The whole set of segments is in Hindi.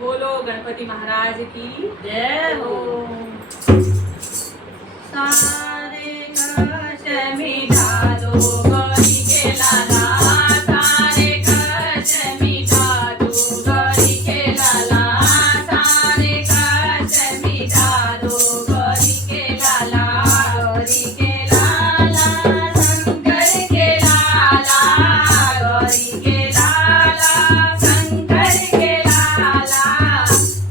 बोलो गणपति महाराज की जय हो। सारे कष्ट मिटा दो गौरी के लाला, सारे कष्ट मिटा दो गौरी के लाला, सारे कष्ट मिटा दो गौरी के लाला, गौरी के लाला शंकर के लाला, गौरी के लाला शंकर के लाला,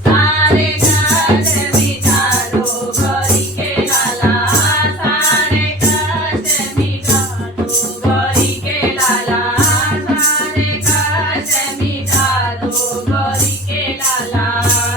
सारे कष्ट मिटा दो गौरी के लाला, सारे कष्ट मिटा दो गौरी के लाला, सारे कष्ट मिटा दो गौरी के लाला।